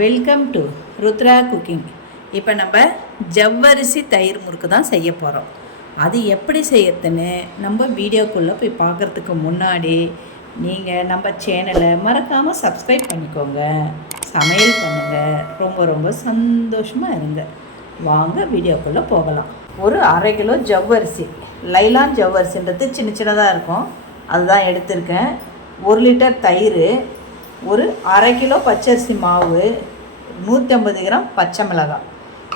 Welcome to Rudra cooking. இப்போ நம்ம ஜவ்வரிசி தயிர் முறுக்கு தான் செய்ய போகிறோம். அது எப்படி செய்யறதுன்னு நம்ம வீடியோக்குள்ளே போய் பார்க்குறதுக்கு முன்னாடி நீங்கள் நம்ம சேனலை மறக்காமல் சப்ஸ்கிரைப் பண்ணிக்கோங்க, சமையல் பண்ணுங்கள், ரொம்ப ரொம்ப சந்தோஷமாக இருங்க. வாங்க வீடியோக்குள்ளே போகலாம். ஒரு 1/2 கிலோ ஜவ்வரிசி, லைலான் ஜவ்வரிசின்றது சின்ன சின்னதாக இருக்கும், அதுதான் எடுத்திருக்கேன். 1 லிட்டர் தயிர், ஒரு 1/2 கிலோ பச்சரிசி மாவு, 150 கிராம் பச்சை மிளகாய்.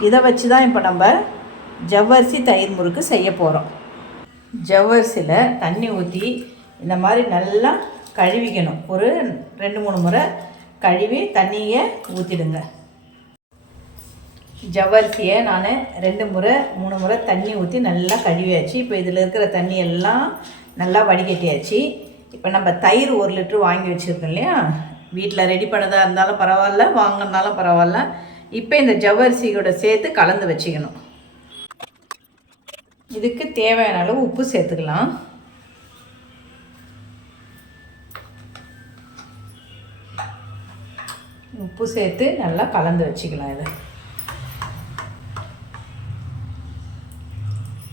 இதை வச்சு தான் இப்போ நம்ம ஜவ்வரிசி தயிர் முறுக்கு செய்ய போகிறோம். ஜவ்வரிசியில் தண்ணி ஊற்றி இந்த மாதிரி நல்லா கழுவிக்கணும். ஒரு 2-3 முறை கழுவி தண்ணியை ஊற்றிடுங்க. ஜவ்வரிசியை நான் 2-3 முறை தண்ணி ஊற்றி நல்லா கழுவியாச்சு. இப்போ இதில் இருக்கிற தண்ணி எல்லாம் நல்லா வடிகட்டியாச்சு. இப்போ நம்ம தயிர் 1 லிட்ரு வாங்கி வச்சுருக்கோம் இல்லையா, வீட்டில் ரெடி பண்ணதாக இருந்தாலும் பரவாயில்ல, வாங்கினாலும் பரவாயில்ல. இப்போ இந்த ஜவ்வரிசியோட சேர்த்து கலந்து வச்சுக்கணும். இதுக்கு தேவையான அளவு உப்பு சேர்த்துக்கலாம். உப்பு சேர்த்து நல்லா கலந்து வச்சுக்கலாம். இதை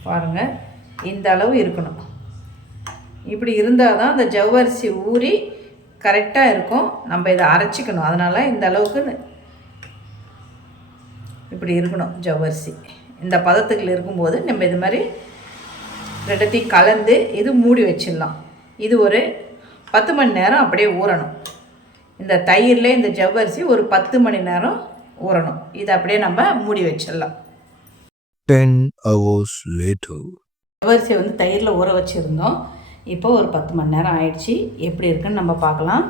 பாருங்கள், இந்த அளவு இருக்கணும். இப்படி இருந்தால் தான் அந்த ஜவ்வரிசி ஊறி கரெக்டாக இருக்கும். நம்ம இதை அரைச்சிக்கணும், அதனால் இந்த அளவுக்கு இப்படி இருக்கணும் ஜவ்வரிசி. இந்த பதத்துக்குள்ள இருக்கும்போது நம்ம இது மாதிரி ரெண்டத்தையும் கலந்து இது மூடி வச்சிடலாம். இது ஒரு 10 மணி நேரம் அப்படியே ஊறணும். இந்த தயிரில் இந்த ஜவ்வரிசி ஒரு 10 மணி நேரம் ஊறணும். இதை அப்படியே நம்ம மூடி வச்சிடலாம். 10 hours later. ஜவ்வரிசியை வந்து தயிரில் ஊற வச்சுருந்தோம். இப்போ ஒரு 10 மணி நேரம் ஆயிடுச்சு. எப்படி இருக்குன்னு நம்ம பார்க்கலாம்.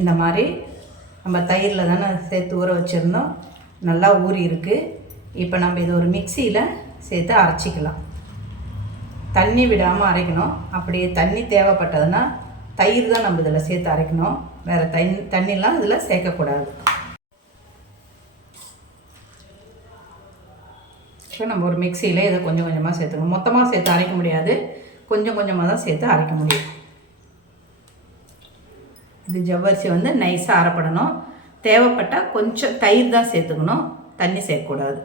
இந்த மாதிரி நம்ம தயிரில் தானே சேர்த்து ஊற வச்சுருந்தோம், நல்லா ஊறி இருக்குது. இப்போ நம்ம இதை ஒரு மிக்சியில் சேர்த்து அரைச்சிக்கலாம். தண்ணி விடாமல் அரைக்கணும். அப்படியே தண்ணி தேவைப்பட்டதுன்னா தயிர் தான் நம்ம இதில் சேர்த்து அரைக்கணும், வேறு தண்ணிலாம் இதில் சேர்க்கக்கூடாது. இப்போ நம்ம ஒரு மிக்சியில் இதை கொஞ்சம் கொஞ்சமாக சேர்த்துக்கணும். மொத்தமாக சேர்த்து அரைக்க முடியாது, கொஞ்சம் கொஞ்சமாக தான் சேர்த்து அரைக்க முடியும். இது ஜவ்வரிசி வந்து நைஸாக அரைப்படணும். தேவைப்பட்டால் கொஞ்சம் தயிர் தான் சேர்த்துக்கணும், தண்ணி சேர்க்கக்கூடாது.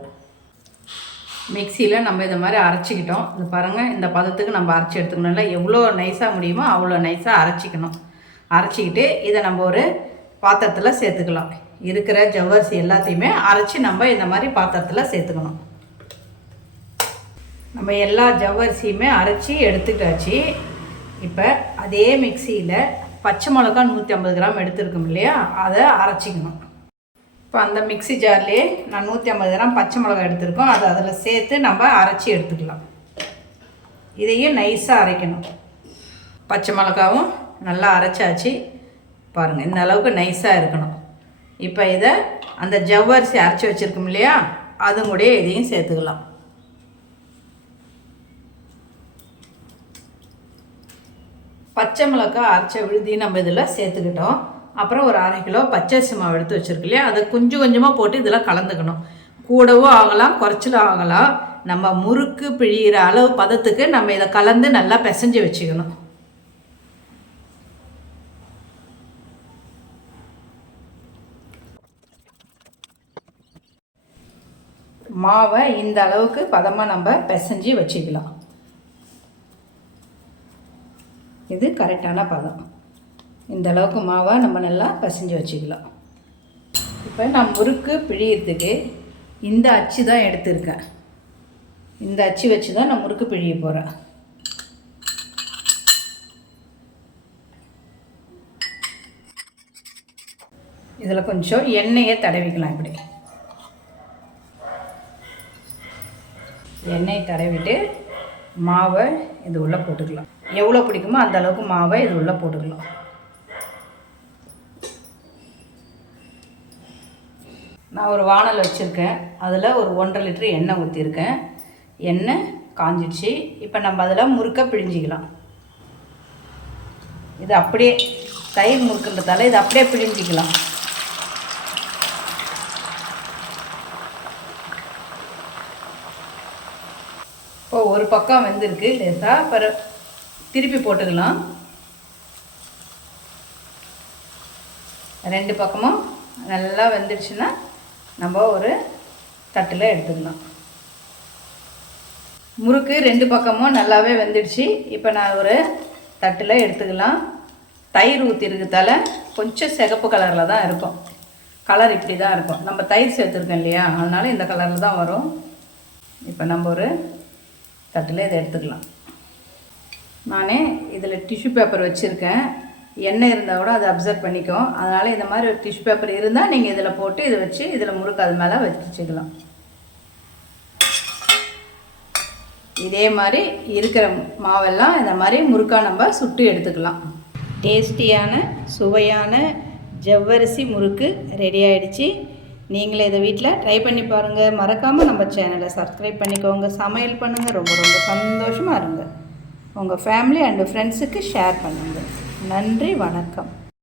மிக்சியில் நம்ம இதை மாதிரி அரைச்சிக்கிட்டோம். இது பாருங்கள், இந்த பதத்துக்கு நம்ம அரைச்சி எடுத்துக்கணும்ல. எவ்வளோ நைஸாக முடியுமோ அவ்வளோ நைஸாக அரைச்சிக்கணும். அரைச்சிக்கிட்டு இதை நம்ம ஒரு பாத்திரத்தில் சேர்த்துக்கலாம். இருக்கிற ஜவ்வரிசி எல்லாத்தையுமே அரைச்சி நம்ம இந்த மாதிரி பாத்திரத்தில் சேர்த்துக்கணும். நம்ம எல்லா ஜவ்வரிசியுமே அரைச்சி எடுத்துக்கிட்டாச்சு. இப்போ அதே மிக்சியில் பச்சை மிளகா 150 கிராம் எடுத்துருக்கோம் இல்லையா, அதை அரைச்சிக்கணும். இப்போ அந்த மிக்சி ஜார்லேயே நான் 150 கிராம் பச்சை மிளகா எடுத்துருக்கோம், அதை அதில் சேர்த்து நம்ம அரைச்சி எடுத்துக்கலாம். இதையும் நைஸாக அரைக்கணும். பச்சை மிளகாவும் நல்லா அரைச்சாச்சு. பாருங்கள், இந்த அளவுக்கு நைஸாக இருக்கணும். இப்போ இதை அந்த ஜவ்வரிசி அரைச்சி வச்சுருக்கோம் இல்லையா, அது கூட இதையும் சேர்த்துக்கலாம். பச்சை மிளகாய் அரைச்ச விழுதி நம்ம இதில் சேர்த்துக்கிட்டோம். அப்புறம் ஒரு 1/2 கிலோ பச்சரிசி மாவு எடுத்து வச்சுருக்கு இல்லையா, அதை கொஞ்சம் கொஞ்சமாக போட்டு இதில் கலந்துக்கணும். கூடவும் ஆகலாம், குறைச்சலும் ஆகலாம். நம்ம முறுக்கு பிழிகிற அளவு பதத்துக்கு நம்ம இதை கலந்து நல்லா பிசைஞ்சு வச்சுக்கணும். மாவை இந்த அளவுக்கு பதமாக நம்ம பிசைஞ்சு வச்சுக்கலாம். இது கரெக்டான பதம். இந்த அளவுக்கு மாவை நம்ம நல்லா பிசைஞ்சு வச்சுக்கலாம். இப்போ நான் முறுக்கு பிழியறதுக்கு இந்த அச்சு தான் எடுத்திருக்கேன். இந்த அச்சு வச்சு தான் நான் முறுக்கு பிழிய போகிறேன். இதில் கொஞ்சம் எண்ணெயை தடவிக்கலாம். இப்படி எண்ணெய் தடவிட்டு மாவை இது உள்ளே போட்டுக்கலாம். எவ்வளோ பிடிக்குமோ அந்த அளவுக்கு மாவை இது உள்ளே போட்டுக்கலாம். நான் ஒரு வானல் வச்சுருக்கேன், அதில் ஒரு 1.5 லிட்டரு எண்ணெய் ஊற்றிருக்கேன். எண்ணெய் காஞ்சிடுச்சு. இப்போ நம்ம அதில் முறுக்க பிழிஞ்சிக்கலாம். இது அப்படியே தயிர் முறுக்குன்றதால இது அப்படியே பிழிஞ்சிக்கலாம். இப்போ ஒரு பக்கம் வெந்திருக்கு லேசாக. திருப்பி போட்டுக்கலாம். 2 பக்கமும் நல்லா வெந்துடுச்சுன்னா நம்ம ஒரு தட்டில் எடுத்துக்கலாம். முறுக்கு 2 பக்கமும் நல்லாவே வெந்துடுச்சு. இப்போ நான் ஒரு தட்டில் எடுத்துக்கலாம். தயிர் ஊற்றிருக்கிறதால கொஞ்சம் சிகப்பு கலரில் தான் இருக்கும். கலர் இப்படி தான் இருக்கும். நம்ம தயிர் சேர்த்துருக்கோம் இல்லையா, அதனால் இந்த கலரில் தான் வரும். இப்போ நம்ம ஒரு தட்டில் இதை எடுத்துக்கலாம். நான் இதில் டிஷ்யூ பேப்பர் வச்சுருக்கேன். எண்ணெய் இருந்தால் கூட அதை அப்சர்வ் பண்ணிக்கும். அதனால் இந்த மாதிரி ஒரு டிஷ்யூ பேப்பர் இருந்தால் நீங்கள் இதில் போட்டு இதை வச்சு இதில் முறுக்கு அது மேலே வச்சுக்கலாம். இதே மாதிரி இருக்கிற மாவெல்லாம் இந்த மாதிரி முறுக்காக நம்ம சுட்டு எடுத்துக்கலாம். டேஸ்டியான சுவையான ஜவ்வரிசி முறுக்கு ரெடி ஆகிடுச்சு. நீங்களே இதை வீட்டில் ட்ரை பண்ணி பாருங்கள். மறக்காமல் நம்ம சேனலை சப்ஸ்கிரைப் பண்ணிக்கோங்க. சமையல் பண்ணுங்கள். ரொம்ப ரொம்ப சந்தோஷமாக இருங்க. உங்கள் ஃபேமிலி அண்டு ஃப்ரெண்ட்ஸுக்கு ஷேர் பண்ணுங்கள். நன்றி, வணக்கம்.